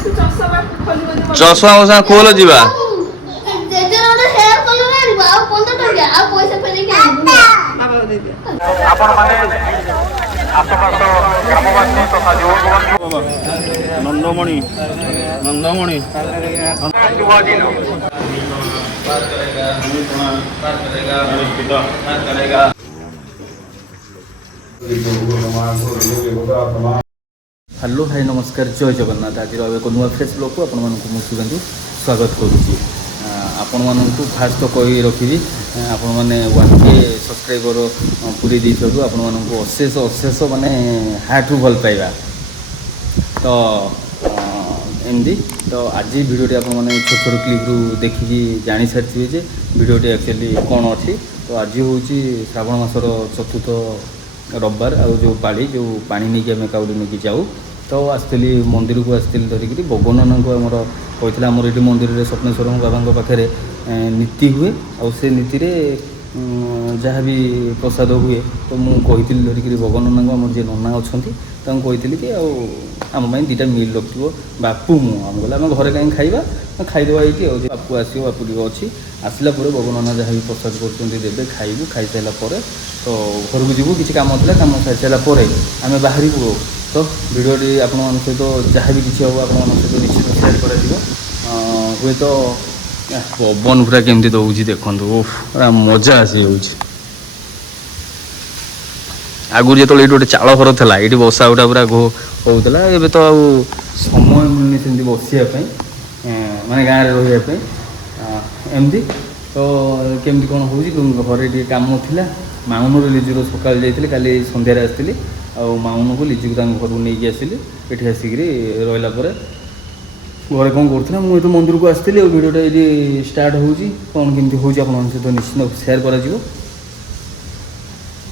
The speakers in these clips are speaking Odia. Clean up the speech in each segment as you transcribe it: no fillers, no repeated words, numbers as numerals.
चषमा मशा खोल जीवा नंदमणि नंदमणि हेलो भाई नमस्कार जय जगन्नाथ आज एक नुआ फ्रेश ब्लॉग को आपण मुझे स्वागत करुच्ची आपण मानू फास्ट तो कही रखी आपण मैंने 1K सब्सक्राइबर पूरी देथु आपण मानू अशेष अशेष माने हार्ट भल पाइबा तो एमती तो आज भिडियोटी आप छोट छोट क्लिप रू देखिकी जानी सारी जे भिडियोटी एक्चुअली कौन अच्छी तो आज हूँ श्रावण मासर चतुर्थ रविवार आउ जो पाड़ी जो पानी नहीं आम काउडी नहीं जाऊ तो आसली मंदिर को आसती धरिकी भगवान को आमर कहते आमर ये मंदिर में स्वप्नेश्वर बाबा पाखे नीति हुए और से नीति जहाँ भी प्रसाद हुए तो मुझे धरिकी भगवान को आम जी नना अच्छा कही कि आम दीटा मिल रखो बापू मुझे गला आम घरे कहीं खाइबा खाईदेवा ये बापू आसो बापू टी अच्छी आसला भगवान जहाँ भी प्रसाद करते खाइबू खाई सारापर तो घर को जीवु किसी कम था कम सारी सारापर आम बाहर तो भिडियोटी आपण सहित जहाँ भी किसी हम आप सहित निश्चित सेयार कर हुए तो पवन पूरा केमती दौर देखो पूरा मजा आसी आगुरी जो ये गोटे चाल घर था ये बसा उठा पूरा घो होता है तो समय मिलनी सेमती बसापी माने गाँव में रही एमती तो केमती कौन हो घरे टे कम था माउन लिजुर सका जाइए काली सन्धार आसती आउ माउन को लिजु घर को नहीं आसिली ये आसिक रहा घरे कौन करूँ मुझे मंदिर को आसती भिडियोटा ये स्टार्ट हो कौन केमती हो सहित निश्चित सेयार कर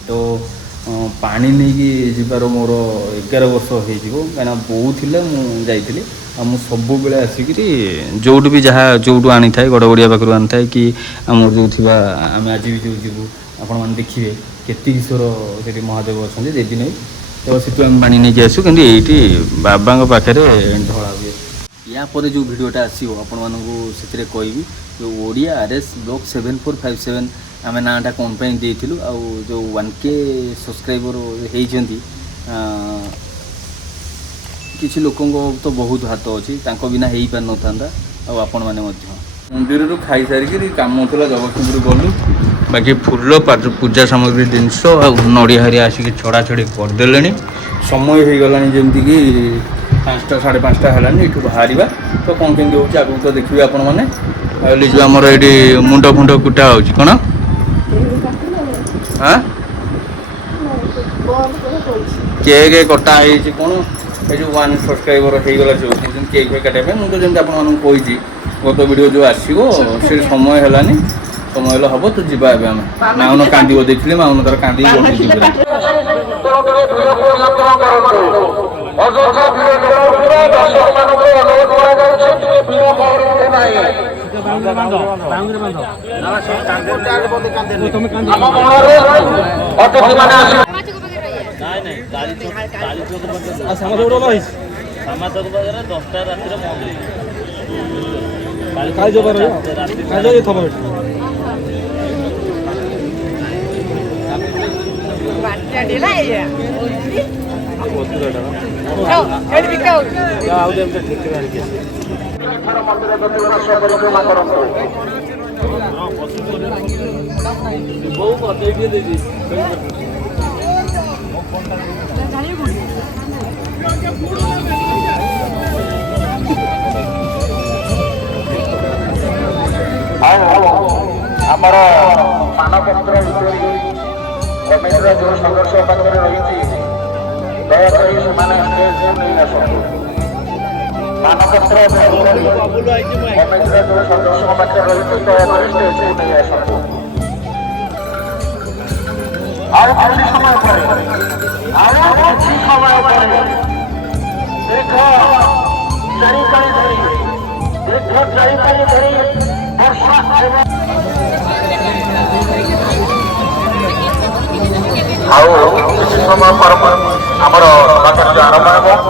तो पानी नहीं जीवार मोर 11 वर्ष हो कहीं बो थी मुझे सब बेले आसिक जो भी जहाँ जो आनी था गड़गड़िया पाखु आनी था कि आम जो थी आम आज भी जो जीवु आपण मैंने देखिए केतीश्वर से महादेव अच्छा देवी नहीं तो से आम पा नहीं आसू कि ये बाबा पाखे ढला हुए या पर जो भिडियोटा आसो आपण मानक कहि जो ओडिया RS ब्लॉक 7457 आम नाटा कौन देलु आ जो 1K सब्सक्राइबर होती किसी लोक तो बहुत हाथ अच्छी बिना हो पार न था आपण मैंने मंदिर रू खाई सारिक कम था जगतसिंहपुर गलु बाकी फूल पूजा सामग्री जिनस नड़िया हरिया आसिक छड़ा छड़ी करदे समय हो गला जमीक 5टा 5:30 है ये बाहर तो कौन केमती हो आगू तो देखिए आपण मैंने लिजु आमर ये मुंड फुंड कुटा हो कौन हाँ केक कटा है कौन ये जो 1 सब्सक्राइबर हो गला जो केक काटा मुझे जमी आपको गत वीडियो जो आसो से समय है समय हम तो जीवा आम माउन कांदी देखिए माउन तर कांदी आमर मानपत्र कमिटर जो सदस्य पाखे रही दयाकोरी से स्टेज को नहीं आस मानपत्र कमिटर जो सदस्य पाखे रही दयाकोरी स्टेज को नहीं आस समय दीर्घ चारिपाली धरी वर्षा समय पर आमर सदाचार्य आरंभ हो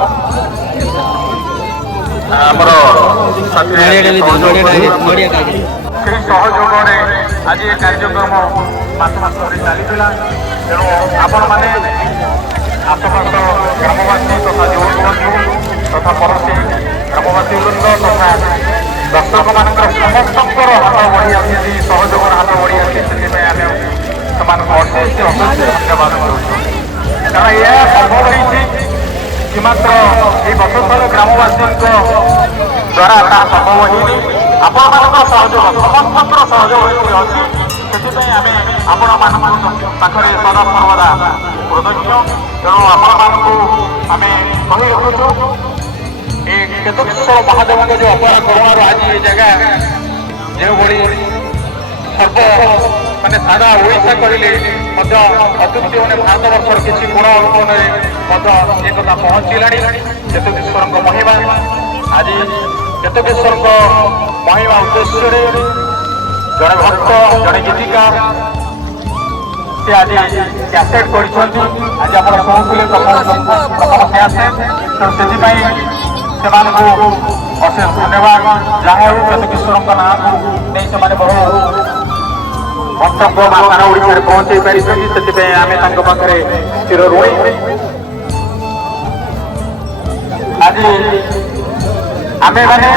ଆମର ସେହି ସହଯୋଗରେ ଆଜି ଏ କାର୍ଯ୍ୟକ୍ରମ ମାସ ଧରି ଚାଲିଥିଲା। ତେଣୁ ଆପଣମାନେ ଆଖପାଖ ଗ୍ରାମବାସୀ ତଥା ଯୁବବନ୍ଧୁ ତଥା ପଡ଼ୋଶୀ ଗ୍ରାମବାସୀ ବୃନ୍ଦ ତଥା ଦର୍ଶକମାନଙ୍କର ସମସ୍ତଙ୍କର ହାତ ବଢ଼ି ଆସିଛି, ସହଯୋଗର ହାତ ବଢ଼ି ଆସିଛି। ସେଥିପାଇଁ ଆମେ ସେମାନଙ୍କୁ ଅଶେଷ ଧନ୍ୟବାଦ ଦେଉଛୁ। କାରଣ ଏହା ସମ୍ଭବ ହେଇଛି କି ମାତ୍ର ଏହି ବସସ୍ଥଳ ଗ୍ରାମବାସୀଙ୍କ ଦ୍ୱାରା ତାହା ସମ୍ଭବ ହେଇନି। ଆପଣମାନଙ୍କର ସହଯୋଗ, ସମସ୍ତଙ୍କର ସହଯୋଗ ଅଛି। ସେଥିପାଇଁ ଆମେ ଆପଣମାନଙ୍କ ପାଖରେ ସଦାସର୍ବଦା କୃତଜ୍ଞ। ତେଣୁ ଆପଣମାନଙ୍କୁ ଆମେ କହି ରଖୁଛୁ ଏ କେତେଶ୍ୱର ମହାଦେବଙ୍କ ଯେଉଁ ଅପାର କରୁଣାରୁ ଆଜି ଏ ଜାଗା ଯେଉଁଭଳି ସର୍ବ ମାନେ ସାରା ଓଡ଼ିଶା କହିଲେ ମଧ୍ୟ ଅତ୍ୟୁକ୍ତି ମାନେ ଭାରତବର୍ଷର କିଛି କୋଣ ଅନୁକୋଣରେ ମଧ୍ୟ ଏକଥା ପହଞ୍ଚିଲାଣି। କେତେଶ୍ୱରଙ୍କ ମହିମା ଆଜି କେତେଶ୍ୱରଙ୍କ ମହିମା ଉଦ୍ଦେଶ୍ୟରେ ଜଣେ ଭକ୍ତ ଜଣେ ଗୀତିକାର ସେ ଆଜି କ୍ୟାସେଟ୍ କରିଛନ୍ତି। ଆଜି ଆପଣ ଶୁଣୁଥିଲେ ପ୍ରଥମ କ୍ୟାସେଟ୍। ତେଣୁ ସେଥିପାଇଁ ସେମାନଙ୍କୁ ଅଶେଷ ଧନ୍ୟବାଦ। ଯାହା ହେଉ କେତେଶ୍ୱରଙ୍କ ନାଁକୁ ନେଇ ସେମାନେ ବହୁ ଭକ୍ତଙ୍କ ସାରା ଓଡ଼ିଶାରେ ପହଞ୍ଚାଇ ପାରିଛନ୍ତି। ସେଥିପାଇଁ ଆମେ ତାଙ୍କ ପାଖରେ ଚିର ଋଣୀ। ଆଜି ଆମେମାନେ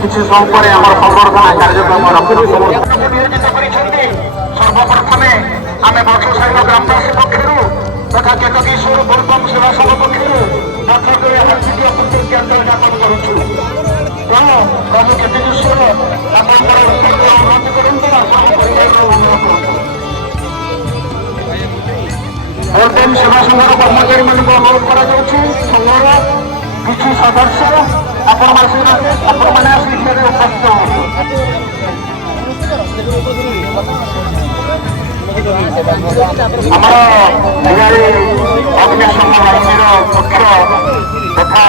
କିଛି ସମୟ ପରେ ଆମର ସମ୍ବର୍ଦ୍ଧନା କାର୍ଯ୍ୟକ୍ରମ ରଖିବୁ। ନିୟୋଜିତ କରିଛନ୍ତି। ସର୍ବପ୍ରଥମେ ଆମେ ବସସାଇଳ ଗ୍ରାମବାସୀ ପକ୍ଷରୁ ତଥା କେତକୀଶ୍ୱର ବୋଲବମ୍ ସେବା ସଂଘ ପକ୍ଷରୁ ହାର୍ଦ୍ଦିକ କୃତଜ୍ଞତା ଜ୍ଞାପନ କରୁଛୁ। ତେଣୁ ପ୍ରଭୁ କେତକୀଶ୍ୱର ଆପଣଙ୍କର ଉନ୍ନତି କରନ୍ତୁ, ଆପଣ ପରିବାରର ଅନୁଭବ କରନ୍ତୁ। ବୋଲବମ୍ ସେବା ସଂଘର କର୍ମଚାରୀମାନଙ୍କୁ ଅନୁରୋଧ କରାଯାଉଛି, ସଂଘର କିଛି ସଦସ୍ୟ ଆପଣମାନେ ଆସି ଏଠାରେ ଉପସ୍ଥିତ ହୁଅନ୍ତୁ। ଆମର ନିଆଳି ଅଗ୍ନିଶମ ବାହିନୀର ମୁଖ୍ୟ ତଥା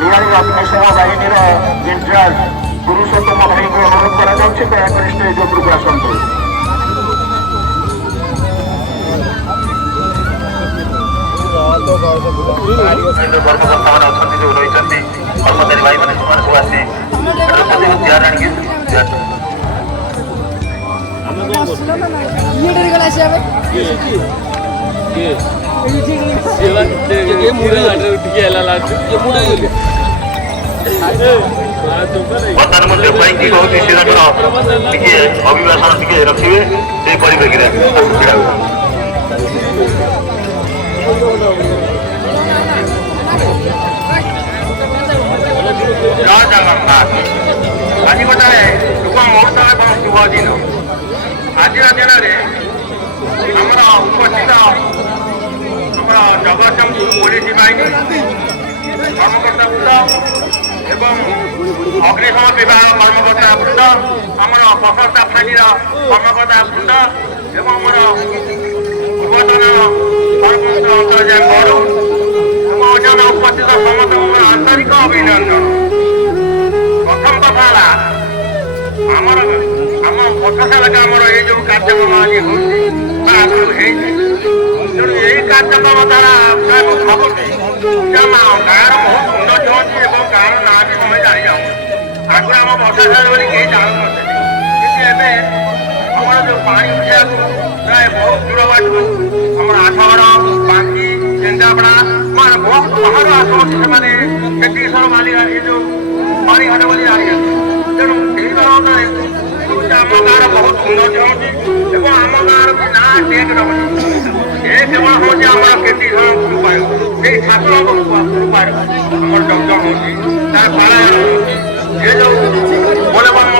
ନିଆଳି ଅଗ୍ନିଶମ ବାହିନୀର ଇନଚାର୍ଜ ପୁରୁଷୋତ୍ତମ ଭାଇଙ୍କୁ ଅନୁରୋଧ କରାଯାଉଛି, ଦୟାକରି ଷ୍ଟେଜ୍ ଉପରକୁ ଆସନ୍ତୁ। କର୍ମକର୍ତ୍ତାମାନେ ଅଛନ୍ତି, ଯେଉଁ ରହିଛନ୍ତି କର୍ମଚାରୀ ଭାଇମାନେ, ସେମାନେ ସବୁ ଆସି ଚେୟାର ଆଣିକି ବର୍ତ୍ତମାନ ମଧ୍ୟ ପାଇକି କହୁଛି ସେ ତାଙ୍କର ଟିକେ ଅଭିଭାଷଣ ଟିକେ ରଖିବେ ସେଇ ପରିପ୍ରେକ୍ଷୀରେ ଜୟ ଜଗନ୍ନାଥ। ଆଜି ଗୋଟାଏ ଶୁଭ ମୁହୂର୍ତ୍ତ ଏବଂ ଶୁଭ ଦିନ। ଆଜିର ଦିନରେ ଆମର ଉପସ୍ଥିତ ଆମର ଜଗତସିଂହପୁର ପୋଲିସ ବାହିନୀ କର୍ମକର୍ତ୍ତା ବୃନ୍ଦ ଏବଂ ଅଗ୍ନିଶମ ବିଭାଗ କର୍ମକର୍ତ୍ତା ବୃନ୍ଦ, ଆମର ପ୍ରଶସ୍ତା ଫାଣ୍ଡିର କର୍ମକର୍ତ୍ତା ବୃନ୍ଦ ଏବଂ ଆମର ପୂର୍ବତନ ସରପଞ୍ଚ ଅନ୍ତର୍ଜା ଗଡ଼ୁ ଏବଂ ଅନ୍ୟାନ୍ୟ ଉପସ୍ଥିତ ସମସ୍ତଙ୍କ ଆନ୍ତରିକ ଅଭିନନ୍ଦନ। ପ୍ରଥମ କଥା ହେଲା ଆମ ପଥଶାଳାରେ ଆମର ଏଇ ଯେଉଁ କାର୍ଯ୍ୟକ୍ରମ ଆଜି ହେଉଛି ବା ଆଗରୁ ହେଇଛି, ତେଣୁ ଏଇ କାର୍ଯ୍ୟକ୍ରମ ଦ୍ୱାରା ପ୍ରାୟ ମୁଁ ଭାବୁଛି ଯେ ଆମ ଗାଁର ବହୁତ ଉନ୍ନତି ହେଉଛି ଏବଂ ଗାଁର ନାଁ ବି ଆମେ ଜାଣିଯାଉ। ଆଗରୁ ଆମ ପଥଶାଳା ବୋଲି କେହି ଜାଣୁନଥିଲେ, କିନ୍ତୁ ଏବେ ଆମର ଯେଉଁ ପାଣି ଉଠିବାକୁ ପ୍ରାୟ ବହୁତ ଦୂର ବାଟକୁ ଆମର ଆଠଗଡ଼, ବାଙ୍କି, କେନ୍ଦ୍ରାପଡ଼ା ମାନେ ବହୁତ ବାହାରୁ ଆସନ୍ତି ସେମାନେ କେତେଶ୍ୱର ମାଲିକା ଏ ଯେଉଁ ପାଣି ଘାଟ ବୋଲି ଜାଣିଛନ୍ତି। ତେଣୁ ଏହି ବାବଦରେ ଆମ ଗାଁର ବହୁତ ଉନ୍ନତି ହେଉଛି ଏବଂ ଆମ ଗାଁର ବି ନାଁ ଟେକ୍ ରହୁଛି। ଏ କେବଳ ହେଉଛି ଆମର କେତେଶ୍ୱର କୃପାରୁ, ସେଇ ଠାକୁରଙ୍କ କୃପାରୁ ଆମର ଯଜ୍ଞ ହେଉଛି, ତାର ପାଳନ ହେଉଛି। ଏ ଯେଉଁ ବୋଲବମ୍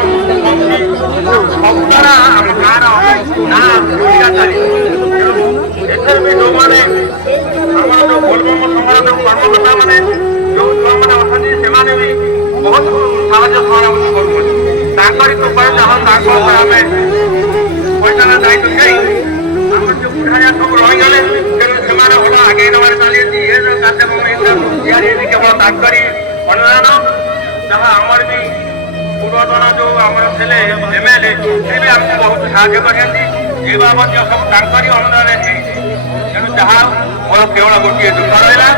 ମନ୍ତ୍ରୀ ସବୁ ଦ୍ୱାରା ଆମ ଗାଁର ନାଁ ଭୂମିକା ଚାଲିଛି। ତେଣୁ ଏଥିରେ ବି ଯେଉଁମାନେ ଆମର ଯେଉଁ ବୋଲବମ୍ ସଂଘର ଯେଉଁ କର୍ମକର୍ତ୍ତାମାନେ ଯେଉଁ ଛୁଆମାନେ ଅଛନ୍ତି ସେମାନେ ବି ବହୁତ ସାହାଯ୍ୟ ସହାନୁଭୂତି କରୁଛନ୍ତି। ତାଙ୍କରି କୃପାରୁ ଯାହା ତାଙ୍କ ଉପରେ ଆମେ ପଇସା ଦାୟିତ୍ୱ ନେଇ ଆମର ଯେଉଁ ବୁଢ଼ାଳିଆ ସବୁ ରହିଗଲେ, ତେଣୁ ସେମାନେ ଭଲ ଆଗେଇ ନେବାରେ ଚାଲିଛି। ଏ ଯେଉଁ କାର୍ଯ୍ୟକ୍ରମ ତିଆରି ହେଇଛି କେବଳ ତାଙ୍କରି ଅନୁଦାନ, ଯାହା ଆମର ବି ପୂର୍ବତନ ଯେଉଁ ଆମର ଥିଲେ MLA ସେ ବି ଆମକୁ ବହୁତ ସାହାଯ୍ୟ କରିଛନ୍ତି। ଏ ବାବଦ ସବୁ ତାଙ୍କରି ଅନୁଦାନରେ ହେଇଛି। ତେଣୁ ଯାହା ମୋର କେବଳ ଗୋଟିଏ ଦୁଃଖ ରହିଲା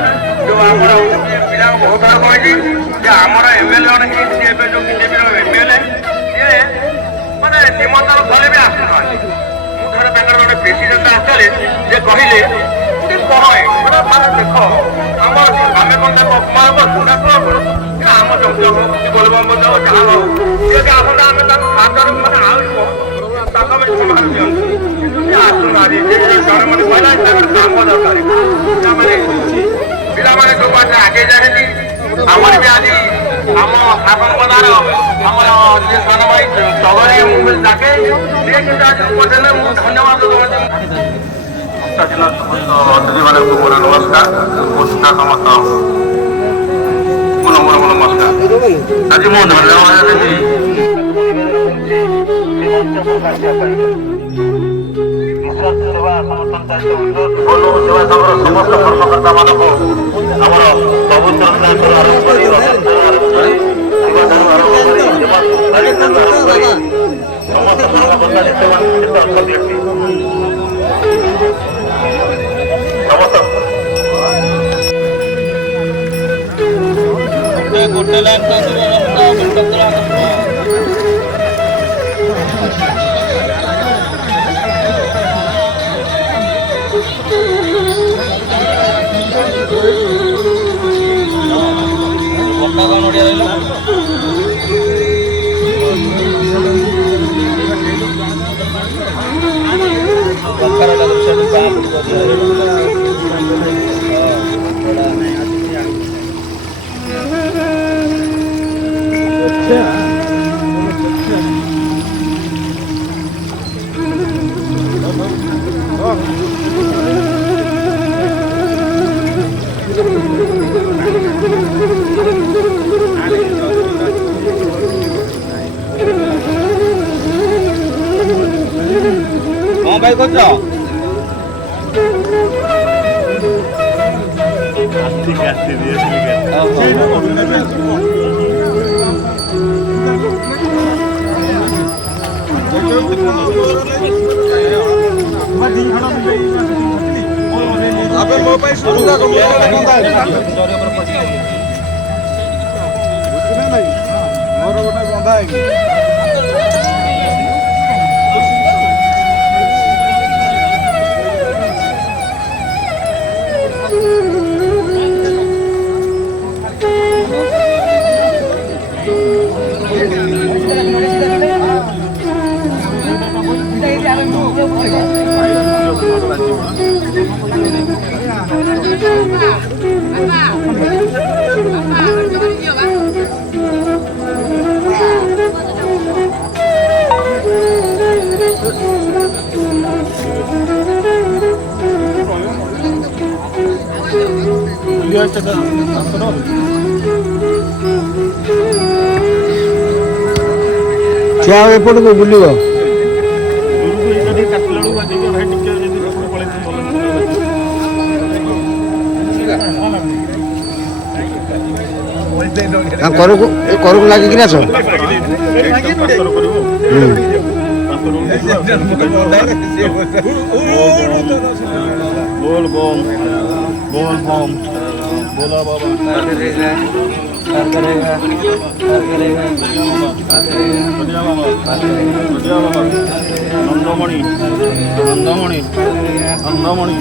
जो आम पिला बहुत थर कही आमर एमएलए मैंने जो बीजेपी एमएलए सी मानते निमंत्रण कले भी आसुना मुझे गोटे प्रेसिडेंट आसले जे कहले कहे माने देख आम आम कौन अपमान करूँ आम जंगल बोलबम जाओ जहाँ हो आसता आम खातर मैंने आसुना जन मैंने कहला काम दरकार पिलाने जो बाटे आगे जाए आमर भी आज आम शासन प्रधान आम सान भाई चौधरी मुझे डाके आज उपदेले धन्यवाद अतिथि मान मोर नमस्कार उपस्थित समस्त नमर नमस्कार आज मु धन्यवाद देवी समस्त कर्मकर्ता मान आमर प्रभुत्व आरंभ कर समस्त गोटे लाइन भाई कौन ମୋ ପାଇଁ ସୁବିଧା ମୋର ଗୋଟେ ବନ୍ଧା ହେଇକି क्या एपट को बुल करक लगे कि बोल बम बोल बम बोला बाबा करेगा नंदमणि नंदमणि नंदमणि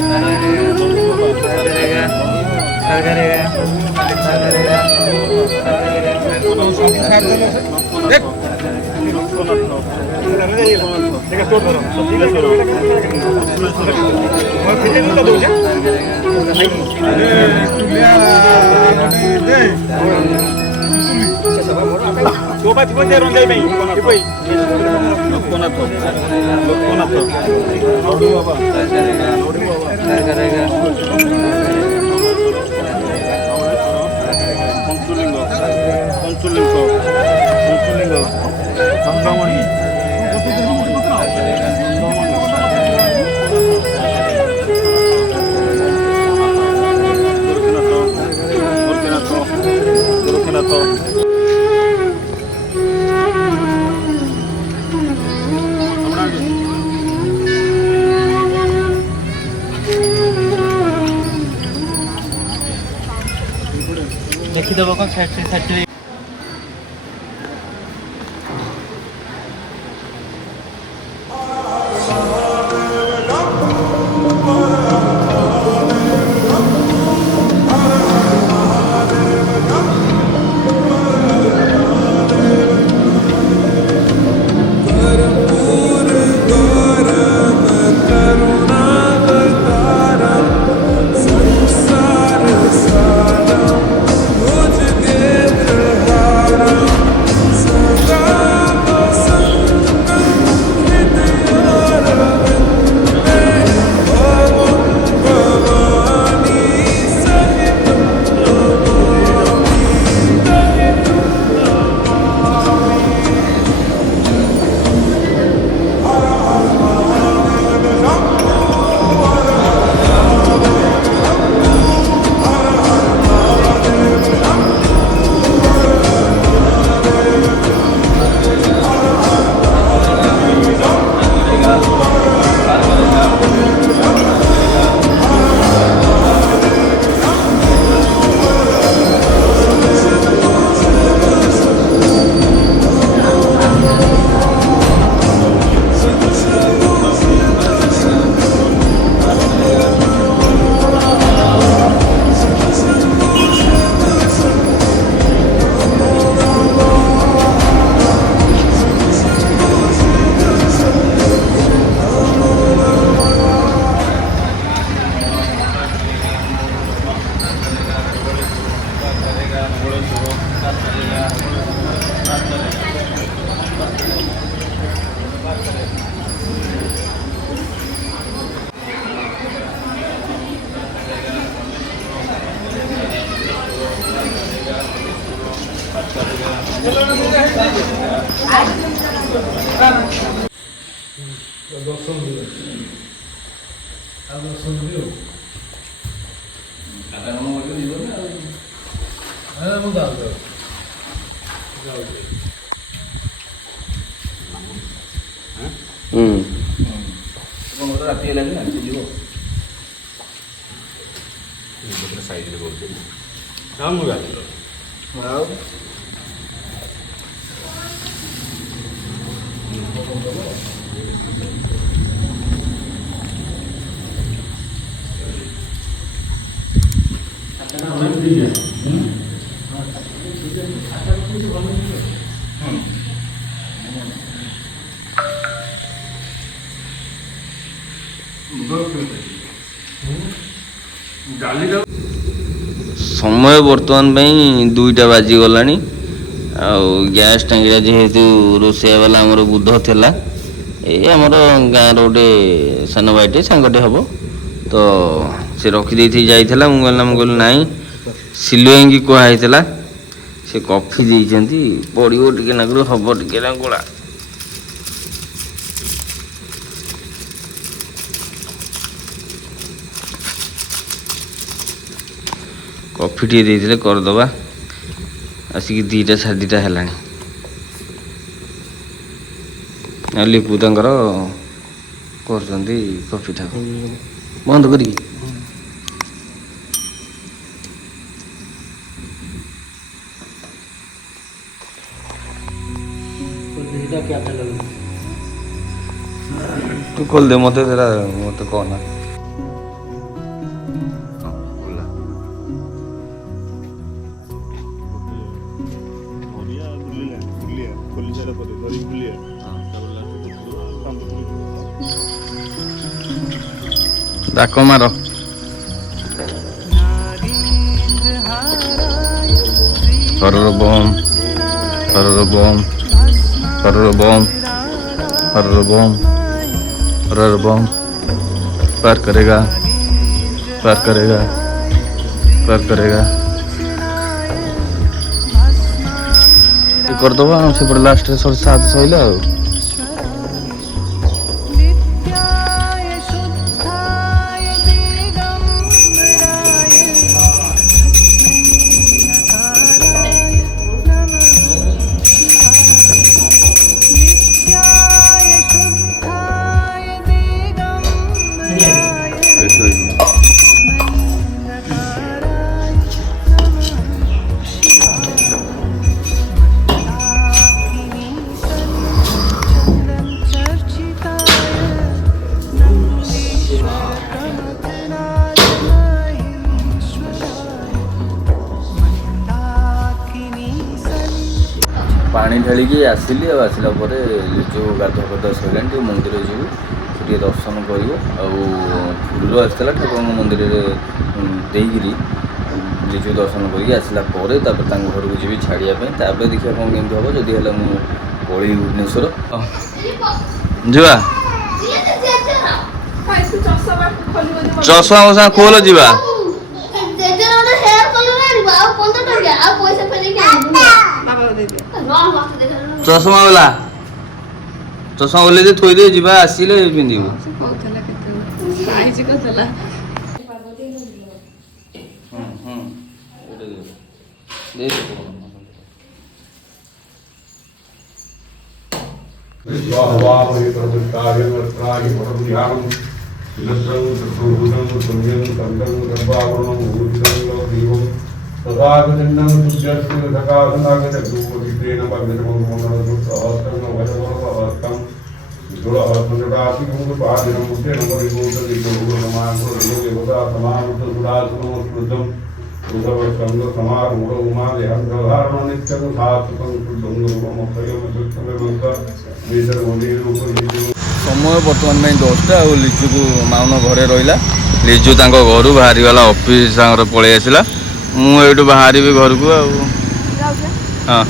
ସେଠି ରାତି ହେଲାଣି ନା ସେ ଯିବ ସାଇଜରେ କରୁଛି ମୁଁ ଗାଡ଼ି ଆଉ समय बर्तमान में 2टा बाजिगलानी गैस टांगीरा जेहेतु रोषेया वाला आमर बुध थिला ये आमर गाँव रोटे सान भाईटे सांगटे हम तो से रखिदे जाइला मुझे नाई सिलुआई की कहुई से कॉफी देती पड़ो टे नागर हम टे गोला कॉफी टे देते करदबा आसिक 2टा 2:30 है लिपू तर कर कॉफी टा बंद करी तू खोल दे मत कहना डाक मार हरर बम हरर बम हरर बम हरर बम हरर बम पार करेगा पार करेगा पार करेगा करदबा से लास्ट साथ सैला ପାଣି ଢାଳିକି ଆସିଲି ଆଉ ଆସିଲା ପରେ ଲିଚୁ ଗାଧୁଆ ପାଧୁଆ ସରିଲାଣି ଟିକେ ମନ୍ଦିର ଯିବୁ ଟିକେ ଦର୍ଶନ କରିବୁ ଆଉ ଫୁଲ ଆସିଥିଲା ଠାକୁରଙ୍କ ମନ୍ଦିରରେ ଦେଇକିରି ଲିଚୁ ଦର୍ଶନ କରିକି ଆସିଲା ପରେ ତାପରେ ତାଙ୍କ ଘରକୁ ଯିବି ଛାଡ଼ିବା ପାଇଁ ତାପରେ ଦେଖିବା କ'ଣ କେମିତି ହେବ ଯଦି ହେଲେ ମୁଁ ପଳେଇବି ଭୁବନେଶ୍ୱର ଯିବା ଚଷମା ମଶା ଖୋଲ ଯିବା ଚଷମା ଓଲା ଚଷମା ଓଲେଇ ଥୋଇ ଦେଇ ଯିବା ଆସିଲେ ପିନ୍ଧିବୁ स्वाहवामहि प्रवृत्ताय वर्त्राय परमध्यानं विनत्रं चतुर्भुजं पुण्यं कन्दं गर्भावरणं ऊर्जितं लोकदेवं तथागतन्नं सुज्यस्य सकासनागतदूपदितेन वर्णितं मोनरसुप्रहस्तं वयवरवहस्तं विदुरहस्मजटासिमुपादिनं मुखेन परिभूतदितोरुणमाङ्कुरयोगेवता समानुतसुदासुनमस्मृतं समारूढ उमादेहंधारण नित्यं सात्वतं शुद्धं रूपमक्षयं सुक्षमेवं ସମୟ ବର୍ତ୍ତମାନ ପାଇଁ 10ଟା ଆଉ ଲିଚୁକୁ ମାଉନ ଘରେ ରହିଲା ଲିଚୁ ତାଙ୍କ ଘରୁ ବାହାରିଗଲା ଅଫିସ ସାଙ୍ଗରେ ପଳେଇ ଆସିଲା ମୁଁ ଏଇଠୁ ବାହାରିବି ଘରକୁ ଆଉ ହଁ